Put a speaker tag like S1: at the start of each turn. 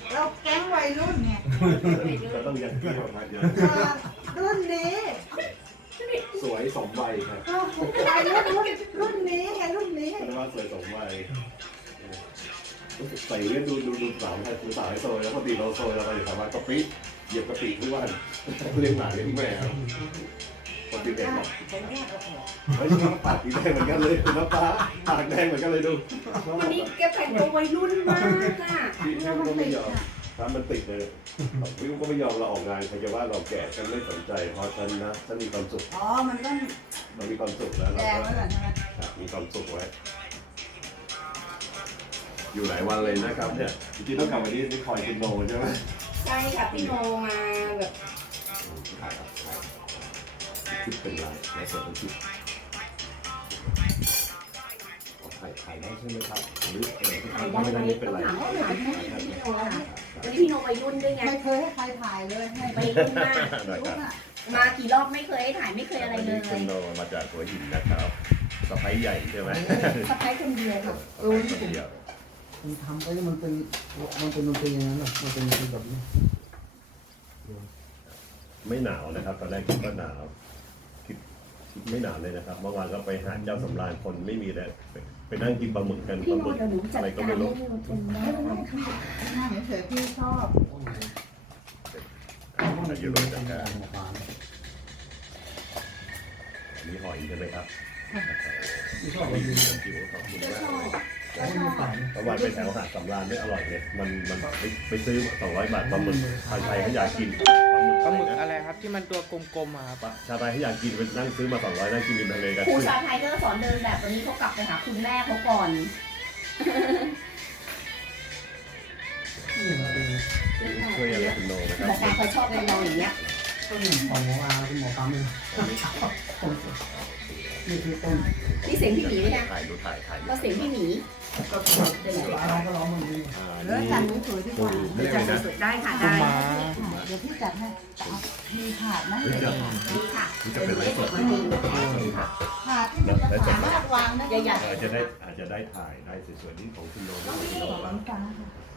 S1: เราแก๊งวัยรุ่นไง
S2: ก็ต้องยันที่ประมาณเยอะ
S1: รุ่นนี้
S2: สวยสมวัยครับ
S1: วัยรุ่นนี้ไงรุ่นนี้
S2: เรียกว่าสวยสมวัยใส่เรื่องดูสาวไทยคือสาวไฮโซแล้วพอดีเราโซเราไปอยู่ทำงานกะปิเหยียบกะปิทุกวันเลี้ยงหมาเลี้ยงแมวคนติดเด็กบอกเฮ้ยปากแดงเหมือนกันเลยคุณน้ำปลาปากแดงเหมือนกันเลยดู
S3: วันนี้แกแต่งตัววัยรุ่นมากอ่ะ
S2: พี่ก็ไม่ยอมถ้ามันติดเลยพี่ก็ไม่ยอมเราออกงานใครจะว่าเราแก่ฉันไม่สนใจเพราะฉันนะฉันมีความสุข
S1: อ๋อมันต้อง
S2: เรามีความสุขแล้วเรา
S1: แดงไว้ก่อนใช่ไหม
S2: มีความสุขไว้อยู่หลายวันเลยนะครับเนี่ยจริงๆต้องกลับมาที่คอยคุณโมใช่ไหม
S3: ใช่ค่ะพี่โนมาแบบ
S2: คิดเป็นไรในส่วนของคิดถ่ายได้ใช่ไหมครับหรือไม่ได้เป็นไร
S3: ถามพี่โนวันนี้พี่โนวัยรุ่นด้วยไง
S1: ไม่เคยให้ใครถ่ายเลยให้
S3: วัยรุ่นมาก
S1: รุ่นอ่ะ
S3: มากี่รอบไม่เคยให้ถ่ายไม่เคยอะไรเลย
S2: คุณโนมาจากหัวหินนะครับสะพ้ายใหญ่ใช่ไหม
S3: สะพ้ายคนเดียวค่ะ
S2: เดียว
S4: มันทำไปมันเป็นดนตรีอย่างนั้นเหรอมันเป็นดนตรีแบบนี้
S2: ไม่หนาวนะครับตอนแรกคิดว่าหนาวคิดไม่หนาวเลยนะครับเมื่อวานก็ไปหาเจ้าสำราญคนไม่มีเลยไปนั่งกินปลาหมึกกันป
S3: พี่
S2: ลา
S3: โน
S2: หมึก
S3: เดี๋ยวหนูจัด
S2: อะไรก็
S3: การ
S2: ไม่
S3: ให้
S2: รู้
S3: พี่โนเป็นได้ค่ะ
S1: หน้าเฉยๆพี่ชอบ
S2: อายุเลยจากการ
S4: หัวปลา
S2: มีหอยใช่ไหมครับ
S4: ไม่ชอบ
S2: มี
S4: มัน
S2: น้ำจิ้มขอบคุณ
S3: ก็
S2: มาก
S3: ชอบ
S4: แล้วมันมีปลา
S2: เมื่อวานไปแถวหาดสำราญไม่อร่อยเลยมันไปซื้อ200 บาทปลาหมึกชาวไทยเขาอยากกินปลาหมึก
S5: ปลาหมึก
S2: นะ
S5: อะไรครับที่มันตัวกลมๆอะครับ
S2: ชาวไทยเขาอยากกินไปนั่งซื้อมา200นั่งกินริมทะเลกัน
S3: ครูชาไทเกอร์สอนเดินแบบวันนี้เขากลับไปหาคุณแม่เขาก่อน
S2: ช่วยอะไรคุณโนนะค
S3: ห
S2: รั
S3: มอบ ปลาเขาชอบเป็นเราอย่างเงี้ย
S4: ต้นของหมอปลาเป็นหมอปลาเลยนี่คือต้น
S3: นี่เสียงพี่หมีไหมเนี่ย
S2: ถ่ายดูถ่าย
S3: ก็เสียงพี่หมี
S4: ก็อะไรก็ร้องมันดี
S1: เลือกจัดมือถือดีกว่า
S2: เรียกอะไรนะ
S3: ได้ค่ะได้
S1: เดี๋ยวพี่จัดให้มีถาดไหม
S2: นี่จะ
S3: นี่ค่ะ
S2: นี่จะเป็นไลฟ์สด
S1: ถาดที่มันจะสามารถวางได้
S3: ใหญ่
S2: อาจจะได้ถ่ายได้สวยๆนี่ของคุณโนด้วยคุณโน
S1: น้ำตาล